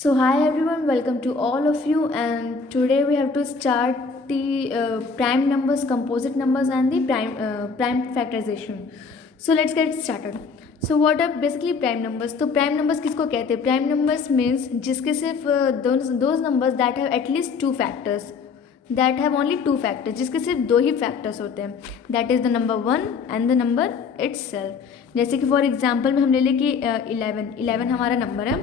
So hi everyone, welcome to all of you, and today we have to start the prime numbers, composite numbers, and the prime factorization. So let's get started. So what are basically prime numbers? तो prime numbers किसको कहते हैं? Prime numbers means जिसके सिर्फ those numbers that have at least two factors, that have only two factors, जिसके सिर्फ दो ही factors होते हैं, that is the number one and the number itself. जैसे कि फॉर एग्जाम्पल में हम ले लें कि 11 हमारा नंबर है,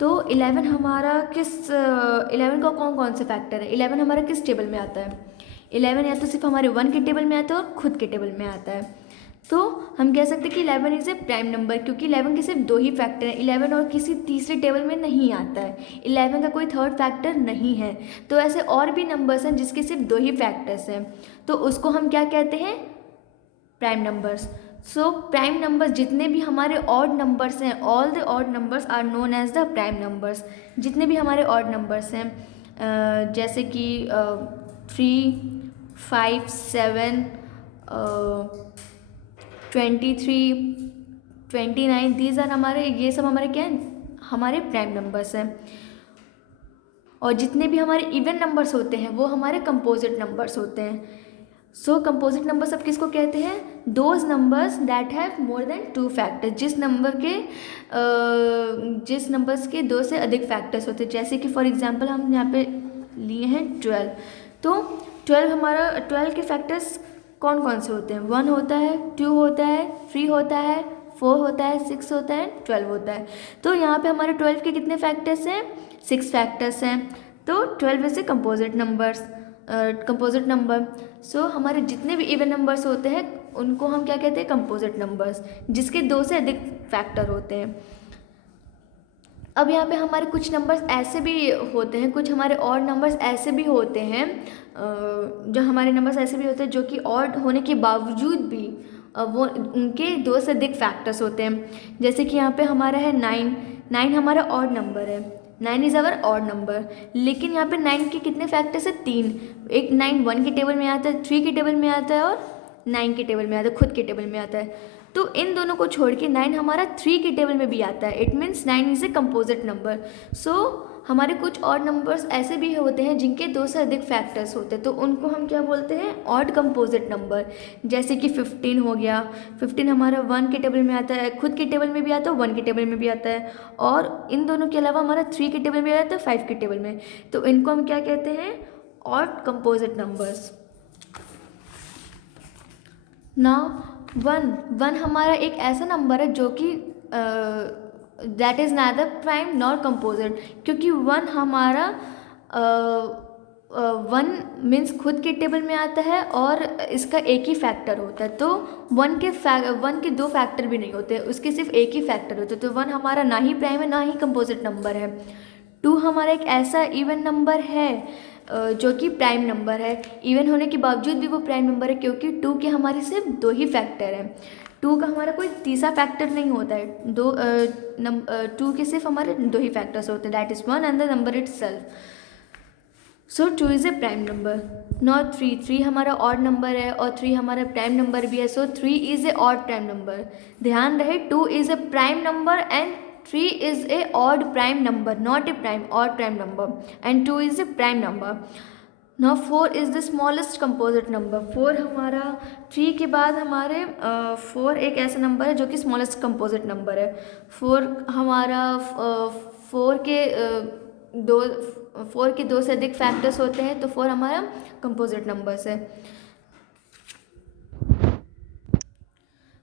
तो 11 हमारा किस 11 का कौन कौन से फैक्टर है, 11 हमारा किस टेबल में आता है? 11 या तो सिर्फ हमारे 1 के टेबल में आता है और खुद के टेबल में आता है। तो हम कह सकते हैं कि 11 इज़ ए प्राइम नंबर, क्योंकि 11 के सिर्फ दो ही फैक्टर हैं। 11 और किसी तीसरे टेबल में नहीं आता है, 11 का कोई थर्ड फैक्टर नहीं है। तो ऐसे और भी नंबर्स हैं जिसके सिर्फ दो ही फैक्टर्स हैं, तो उसको हम क्या कहते हैं? Prime numbers. So prime numbers जितने भी हमारे ऑड नंबर्स हैं, all the odd numbers are known as the prime numbers. जितने भी हमारे ऑड नंबर्स हैं, जैसे कि 3, 5, 7, 23, 29, दीज आर हमारे, ये सब हमारे क्या हैं? हमारे प्राइम नंबर्स हैं। और जितने भी हमारे इवन नंबर्स होते हैं वो हमारे कंपोजिट नंबर्स होते हैं। सो कंपोजिट नंबर सब किसको कहते हैं? Those numbers that have more than two factors, जिस नंबर्स के दो से अधिक फैक्टर्स होते हैं। जैसे कि फॉर एग्जांपल हम यहाँ पे लिए हैं 12, तो 12 के फैक्टर्स कौन कौन से होते हैं? 1 होता है, 2 होता है, 3 होता है, 4 होता है, 6 होता है, 12 होता है। तो यहाँ पे हमारे 12 के कितने फैक्टर्स हैं? 6 फैक्टर्स हैं। तो 12 वैसे कंपोजिट नंबर। सो हमारे जितने भी इवन नंबर्स होते हैं उनको हम क्या कहते हैं? कंपोजिट नंबर्स, जिसके दो से अधिक फैक्टर होते हैं। अब यहाँ पे हमारे कुछ नंबर्स ऐसे भी होते हैं, कुछ हमारे ऑड नंबर्स ऐसे भी होते हैं, जो हमारे नंबर्स ऐसे भी होते हैं जो कि ऑड होने के बावजूद भी वो उनके दो से अधिक फैक्टर्स होते हैं। जैसे कि यहाँ पे हमारा है 9 हमारा ऑड नंबर है, 9 इज़ अवर ऑड नंबर। लेकिन यहाँ पे 9 के कितने फैक्टर्स है? 3। एक 9 1 के टेबल में आता है, 3 के टेबल में आता है और 9 के टेबल में आता है, खुद के टेबल में आता है। तो इन दोनों को छोड़ के 9 हमारा 3 के टेबल में भी आता है। It means 9 is a composite number. So हमारे कुछ ऑड नंबर्स ऐसे भी होते हैं जिनके दो से अधिक फैक्टर्स होते हैं, तो उनको हम क्या बोलते हैं? Odd composite number. जैसे कि 15 हो गया, 15 हमारा 1 के टेबल में आता है, खुद के टेबल में भी आता है, 1 के टेबल में भी आता है, और इन दोनों के अलावा हमारा 3 के टेबल में आता है, 5 के टेबल में। तो इनको हम क्या कहते हैं? Odd composite numbers. Now one हमारा एक ऐसा नंबर है जो कि that is neither prime nor composite, क्योंकि 1 हमारा 1 मीन्स खुद के टेबल में आता है और इसका एक ही फैक्टर होता है। तो 1 के दो फैक्टर भी नहीं होते, उसके सिर्फ एक ही फैक्टर होते हैं। तो 1 हमारा ना ही प्राइम है ना ही कंपोजिट नंबर है। 2 हमारा एक ऐसा इवन नंबर है जो कि प्राइम नंबर है। इवन होने के बावजूद भी वो प्राइम नंबर है, क्योंकि 2 के हमारे सिर्फ दो ही फैक्टर हैं। 2 का हमारा कोई तीसरा फैक्टर नहीं होता है। 2 के सिर्फ हमारे दो ही फैक्टर्स होते हैं, that is 1 and the number itself. So 2 is a prime number. Not 3 हमारा ऑड नंबर है और 3 हमारा प्राइम नंबर भी है। सो 3 is a odd prime number. ध्यान रहे, 2 is a prime number and 3 is a odd prime number, not a prime, odd prime number, and 2 is a prime number. Now 4 is the smallest composite number. 4 हमारा 3 के बाद हमारे 4 एक ऐसा number है जो कि स्मॉलेस्ट कंपोजिट नंबर है। 4 हमारा 4 के दो 4 के दो से अधिक फैक्टर्स होते हैं, तो 4 हमारा कंपोजिट नंबर्स है।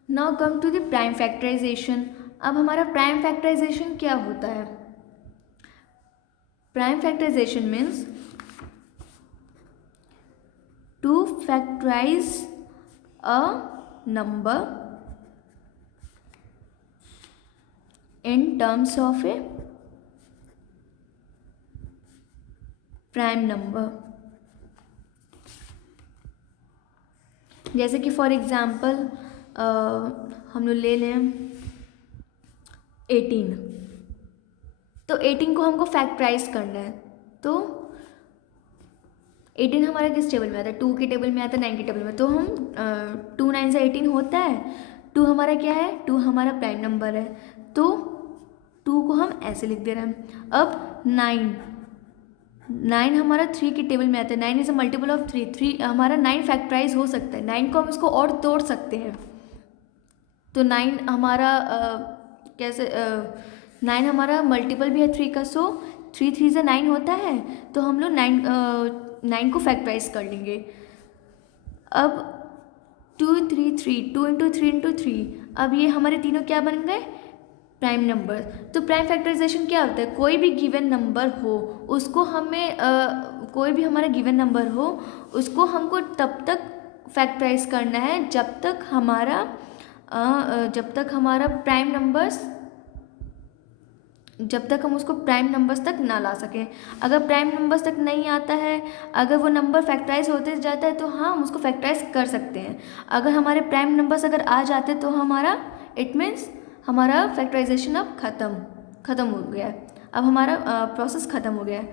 Now come to the prime factorization. अब हमारा प्राइम फैक्टराइजेशन क्या होता है? Prime factorization means to factorize a number in terms of a prime number। जैसे कि फॉर एग्जाम्पल हम लोग ले लें 18, तो 18 को हमको फैक्टराइज करना है। तो 18 हमारा किस टेबल में आता है? 2 के टेबल में आता है, 9 के टेबल में। तो हम 2 9 से 18 होता है। 2 हमारा क्या है? 2 हमारा प्राइम नंबर है। तो 2 को हम ऐसे लिख दे रहे हैं। अब 9 हमारा 3 की टेबल में आता है। 9 इज़ अ मल्टीपल ऑफ 3 हमारा 9 फैक्टराइज हो सकता है। 9 को हम इसको और तोड़ सकते हैं। तो 9 हमारा कैसे 9 हमारा मल्टीपल भी है 3 का, सो 3 3 से 9 होता है। तो हम लोग 9 को फैक्टराइज कर लेंगे। अब 2 3 3 2 इंटू 3 इंटू 3, अब ये हमारे तीनों क्या बन गए? Prime number. तो प्राइम फैक्टराइजेशन क्या होता है? कोई भी गिवन नंबर हो उसको हमें कोई भी हमारा गिवन नंबर हो उसको हमको तब तक फैक्टराइज करना है जब तक हमारा प्राइम नंबर्स, जब तक हम उसको प्राइम नंबर्स तक ना ला सकें। अगर प्राइम नंबर्स तक नहीं आता है, अगर वो नंबर फैक्टराइज होते जाता है तो हाँ हम उसको फैक्टराइज कर सकते हैं। अगर हमारे प्राइम नंबर्स अगर आ जाते तो हमारा इट मीन्स हमारा फैक्टराइजेशन अब ख़त्म हो गया है। अब हमारा प्रोसेस ख़त्म हो गया है।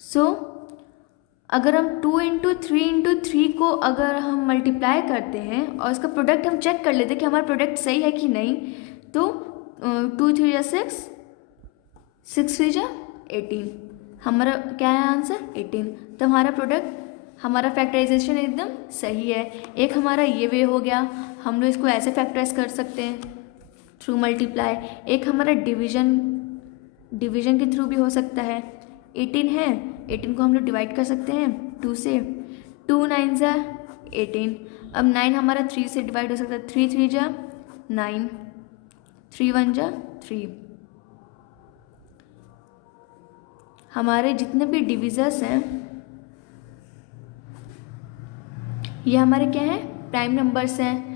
सो अगर हम 2 इंटू 3 को अगर हम मल्टीप्लाई करते हैं और इसका प्रोडक्ट हम चेक कर लेते हैं कि हमारा प्रोडक्ट सही है कि नहीं, तो 2 3 या 6 6 3 जा 18, हमारा क्या है आंसर? 18। तो हमारा प्रोडक्ट, हमारा फैक्टराइजेशन एकदम सही है। एक हमारा ये वे हो गया, हम लोग इसको ऐसे फैक्टराइज कर सकते हैं थ्रू मल्टीप्लाई। एक हमारा डिवीजन के थ्रू भी हो सकता है। 18 है, 18 को हम लोग डिवाइड कर सकते हैं 2 से। 2 9 जा 18। अब 9 हमारा 3 से डिवाइड हो सकता है। 3 3 जा 9, 3 1 जा 3। हमारे जितने भी डिविजर्स हैं ये हमारे क्या हैं? प्राइम नंबर्स हैं।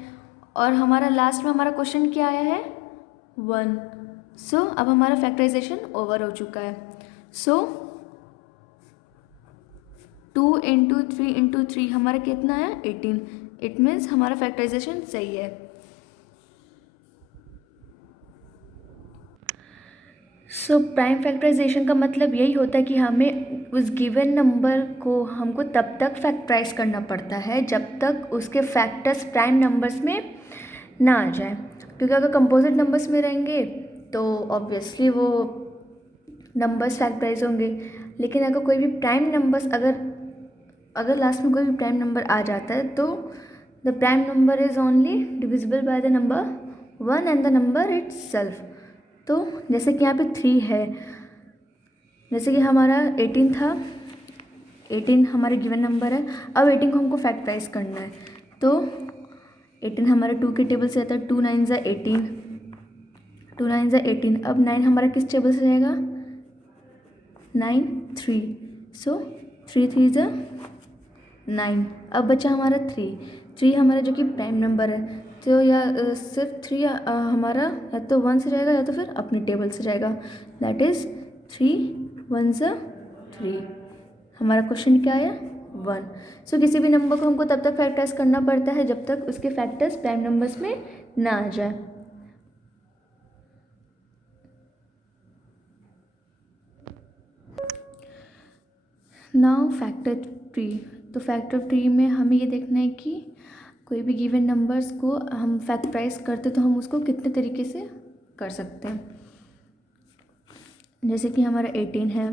और हमारा लास्ट में हमारा क्वेश्चन क्या आया है? 1। सो अब हमारा फैक्टराइजेशन ओवर हो चुका है। सो 2 इंटू 3 इंटू 3 हमारा कितना है? 18। इट मीन्स हमारा फैक्टराइजेशन सही है। सो प्राइम फैक्टराइजेशन का मतलब यही होता है कि हमें उस गिवन नंबर को हमको तब तक फैक्टराइज करना पड़ता है जब तक उसके फैक्टर्स प्राइम नंबर्स में ना आ जाए। क्योंकि अगर कंपोजिट नंबर्स में रहेंगे तो ऑब्वियसली वो नंबर्स फैक्टराइज होंगे। लेकिन अगर कोई भी प्राइम नंबर्स अगर लास्ट में कोई भी प्राइम नंबर आ जाता है तो the prime number is only divisible by the number 1 and the number itself. तो जैसे कि यहाँ पे 3 है, जैसे कि हमारा 18 था, 18 हमारे गिवन नंबर है। अब 18 को हमको फैक्टराइज करना है। तो 18 हमारा 2 के टेबल से आता है। 2 9 जा 18, 2 9 जा 18। अब 9 हमारा किस टेबल से जाएगा? 9 3। सो 3 3 जा 9। अब बचा हमारा 3 हमारा जो कि प्राइम नंबर है। तो या सिर्फ 3 हमारा या तो 1 से जाएगा या तो फिर अपनी टेबल से जाएगा। दैट इज़ 3 1 जा 3। हमारा क्वेश्चन क्या आया? 1। सो किसी भी नंबर को हमको तब तक फैक्टराइज करना पड़ता है जब तक उसके फैक्टर्स प्राइम नंबर्स में ना आ जाए। Now factor tree. तो फैक्टर ट्री में हमें ये देखना है कि कोई भी गिवन नंबर्स को हम फैक्टराइज करते तो हम उसको कितने तरीके से कर सकते हैं। जैसे कि हमारा 18 है,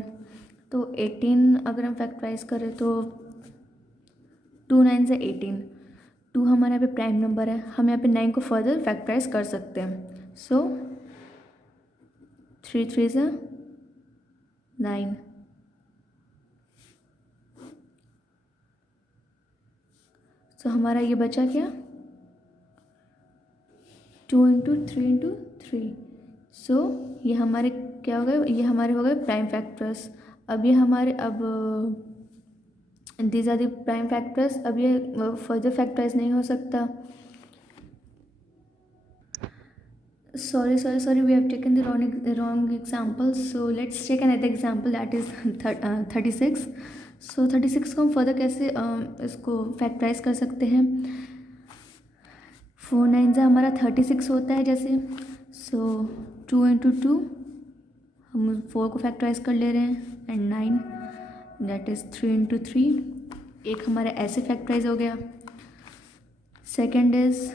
तो 18 अगर हम फैक्टराइज करें तो 2 9 से 18। 2 हमारे यहाँ पे प्राइम नंबर है, हम यहाँ पे 9 को फर्दर फैक्टराइज कर सकते हैं। सो 3 3 से 9। सो हमारा ये बचा क्या? 2 इंटू 3 इंटू 3। सो ये हमारे क्या हो गए? ये हमारे हो गए प्राइम फैक्टर्स। अब ये हमारे these are the prime factors. अब ये फर्दर फैक्टराइज नहीं हो सकता। sorry we have taken the wrong example, so let's take another example, that is 36. सो 36 को हम फर्दर कैसे इसको फैक्टराइज कर सकते हैं? 4 9 से हमारा 36 होता है जैसे। सो 2 इंटू 2 हम 4 को फैक्टराइज कर ले रहे हैं एंड 9 दैट इज़ 3 इंटू 3। एक हमारा ऐसे फैक्टराइज हो गया। सेकेंड इज़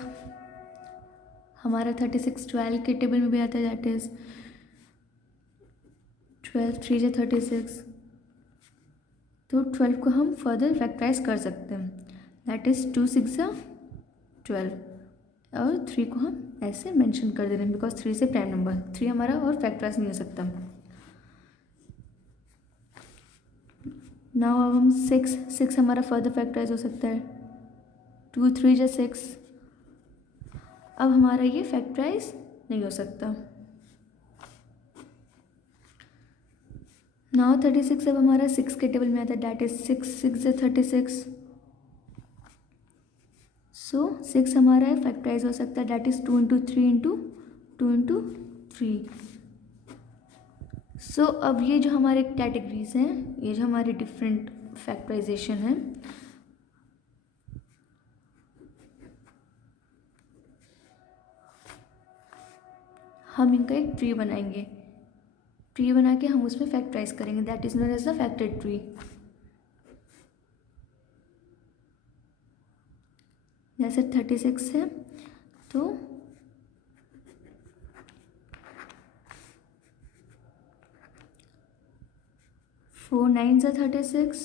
हमारा 36 12 के टेबल में भी आता है, दैट इज़ 12 3 से 36, तो 12 को हम फर्दर फैक्टराइज कर सकते हैं, दैट इज़ 2 6 12, और 3 को हम ऐसे मेंशन कर दे रहे हैं बिकॉज 3 से प्राइम नंबर, 3 हमारा और फैक्टराइज नहीं हो सकता। नाउ अब हम 6 हमारा फर्दर फैक्टराइज हो सकता है, 2 3 जा 6, अब हमारा ये फैक्टराइज नहीं हो सकता। नाउ 36 अब हमारा 6 के टेबल में आता है, दैट इज 6 6 जा 36, सो 6 हमारा है फैक्टराइज हो सकता है, that is 2 into 3 into 2 into 3। सो अब ये जो हमारे कैटेगरीज हैं, ये जो हमारे डिफरेंट फैक्टराइजेशन है, हम इनका एक ट्री बनाएंगे, ट्री बना के हम उसमें फैक्टराइज करेंगे, that is known as the factor tree. जैसे 36 है तो 4 9 जा 36,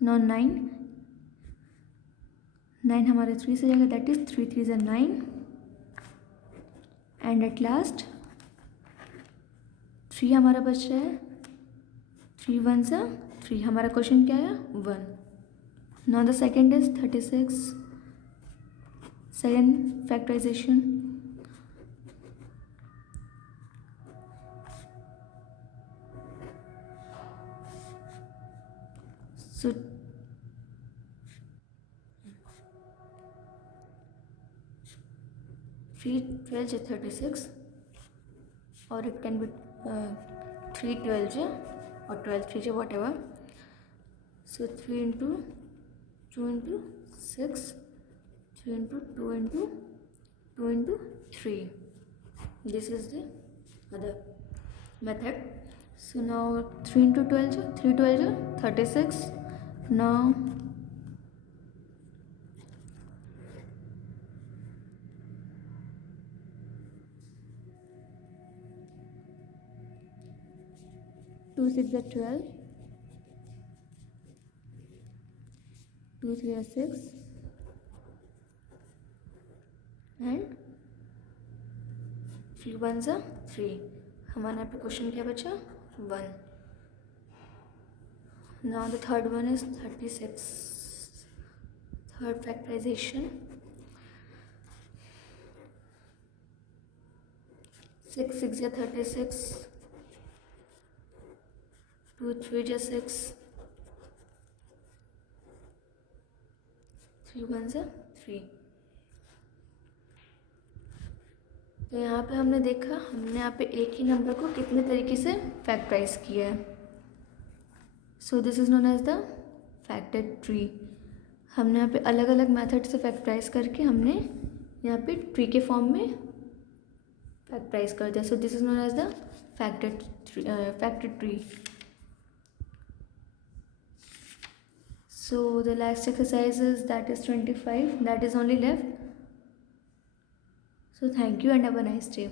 9 9 हमारे 3 से जाएगा, दैट इज 3 3 जा 9, एंड एट लास्ट 3 हमारा बच रहा है, 3 1 जा 3, हमारा क्वेश्चन क्या है 1। Now the second is 36, second factorization, so 3 12 जा 36, or it can be 3 12 ja or 12 3 ja, whatever. So 3 into 2 into 6, 3 into 2 into 2 into 3. This is the other method. So now 3 into 12 ja, 3 12 ja 36. Now 2 6 are 12, 2 3 are 6, and 3 1 are 3, हमारा यहाँ पे question क्या बचा 1। Now the third one is 36, third factorization, 6 6 are 36, 2 3 are 6, 3 1 are 3। तो यहाँ पे हमने देखा, हमने यहाँ पे एक ही नंबर को कितने तरीके से फैक्टराइज किया है। So this is known as the factor tree. हमने यहाँ पे अलग अलग मेथड से फैक्टराइज करके हमने यहाँ पे ट्री के फॉर्म में फैक्टराइज कर दिया। So this is known as the factor tree. So the last exercise is that is 25, that is only left. So thank you and have a nice day.